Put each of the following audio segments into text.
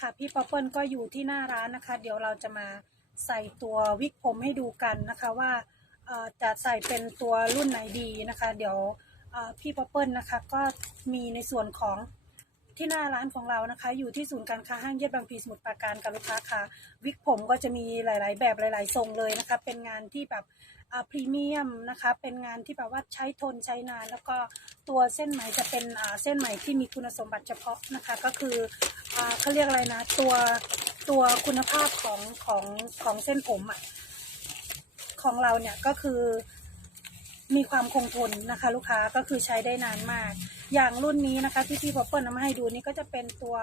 ค่ะ พี่ป๊อปเปิลก็อยู่ที่หน้าร้านนะคะ เดี๋ยวเราจะมาใส่ตัววิกผมให้ดูกันนะคะว่าจะใส่เป็นตัวรุ่นไหนดีนะคะ เดี๋ยวพี่ป๊อปเปิลนะคะ ก็มีในส่วนของที่หน้าร้านของเรานะคะ อยู่ที่ศูนย์การค้าห้างเย็ดบางพลีสมุทรปราการกับลูกค้าค่ะวิกผมก็จะมีหลาย ๆ แบบหลาย ๆ ทรงเลยนะคะ เป็นงานที่แบบพรีเมียมนะคะ เป็นงานที่แบบว่าใช้ทนใช้นานแล้วก็ ตัวเส้นไหมจะเป็นเส้นไหมที่มีคุณสมบัติเฉพาะนะคะ ก็คือเขาเรียกอะไรนะตัวตัวคุณภาพของของของเส้นผมอะของเราเนี่ยก็คือมีความคงทนนะคะ ลูกค้าก็คือใช้ได้นานมาก อย่างรุ่นนี้นะคะที่พี่พอเปิลเอามาให้ดูนี่ก็จะเป็นตัว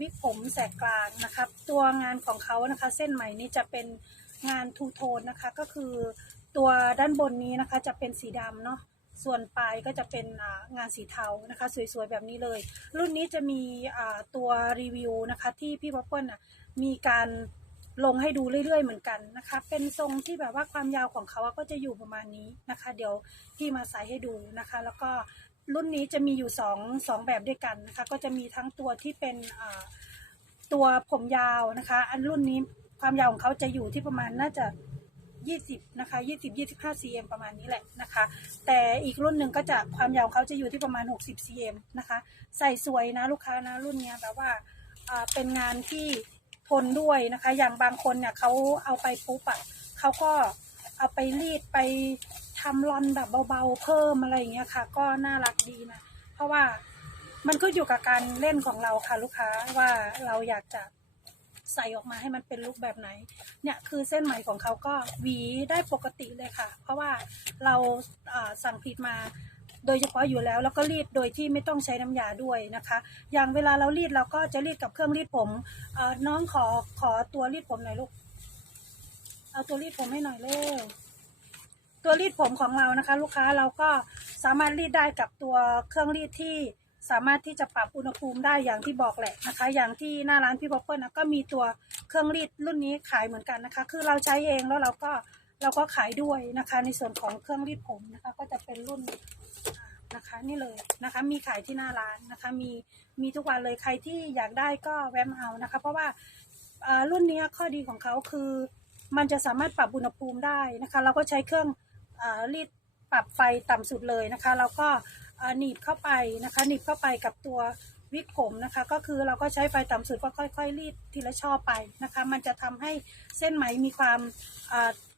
วิกผมแสกกลางนะคะตัวงานของเขานะคะ เส้นไหมนี่จะเป็นงานทูโทนนะคะ ก็คือตัวด้านบนนี้นะคะจะเป็นสีดำเนาะ ส่วนปลายก็จะเป็นงานสีเทานะคะ สวยๆ แบบนี้เลย รุ่นนี้จะมีตัวรีวิวนะคะที่พี่พอปเปิลอะมีการลงให้ดูเรื่อยๆ เหมือนกันนะคะ เป็นทรงที่แบบว่าความยาวของเขาก็จะอยู่ประมาณนี้นะคะ เดี๋ยวพี่มาใส่ให้ดูนะคะ แล้วก็รุ่นนี้จะมีอยู่สองสองแบบด้วยกันนะคะ ก็จะมีทั้งตัวที่เป็นตัวผมยาวนะคะ อันรุ่นนี้ความยาวของเขาจะอยู่ที่ประมาณน่าจะ 20 นะคะ 20 25 cm ประมาณนี้แหละนะคะ แต่อีกรุ่นหนึ่งก็จะความยาวเขาจะอยู่ที่ประมาณ 60 cm นะคะ ใส่สวยนะลูกค้านะรุ่นเนี้ยแบบว่าอ่าเป็นงานที่ทนด้วยนะคะ อย่างบางคนเนี่ยเขาเอาไปปุ๊บอะเขาก็เอาไปรีดไปทำรอนแบบเบาๆเพิ่มอะไรอย่างเงี้ยค่ะ ก็น่ารักดีนะ เพราะว่ามันก็อยู่กับการเล่นของเราค่ะลูกค้าว่าเราอยากจะ ใส่ออกมาให้มันเป็นลุคแบบไหน เนี่ยคือเส้นไหมของเขาก็หวีได้ปกติเลยค่ะ เพราะว่าเราสั่งผิดมาโดยเฉพาะอยู่แล้วแล้วก็รีดโดยที่ไม่ต้องใช้น้ำยาด้วยนะคะ อย่างเวลาเรารีดเราก็จะรีดกับเครื่องรีดผมน้องขอขอตัวรีดผมหน่อยลูก เอาตัวรีดผมให้หน่อยเร็วตัวรีดผมของเรานะคะ ลูกค้าเราก็สามารถรีดได้กับตัวเครื่องรีดที่ สามารถที่จะปรับอุณหภูมิได้อย่างที่บอกแหละนะคะ อย่างที่หน้าร้านพี่ป๊อปเปิลนะก็มีตัวเครื่องรีดรุ่นนี้ขายเหมือนกันนะคะ คือเราใช้เองแล้วเราก็เราก็ขายด้วยนะคะ ในส่วนของเครื่องรีดผมนะคะ ก็จะเป็นรุ่นนะคะนี่เลยนะคะมีขายที่หน้าร้านนะคะมีมีทุกวันเลยใครที่อยากได้ก็แวะมาเอานะคะ เพราะว่ารุ่นนี้ข้อดีของเขาคือมันจะสามารถปรับอุณหภูมิได้นะคะ เราก็ใช้เครื่องอรีดปรับไฟต่ำสุดเลยนะคะ แล้วก็ หนีบเข้าไปนะคะ หนีบเข้าไปกับตัววิกผมนะคะ ก็คือเราก็ใช้ไฟต่ำสุดก็ค่อย ๆ รีดทีละช่อไปนะคะ มันจะทำให้เส้นไหมมีความ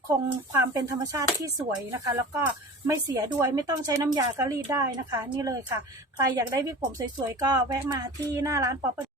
คงความเป็นธรรมชาติที่สวยนะคะ แล้วก็ไม่เสียด้วยไม่ต้องใช้น้ำยาก็รีดได้นะคะ นี่เลยค่ะ ใครอยากได้วิกผมสวยๆก็แวะมาที่หน้าร้านป๊อป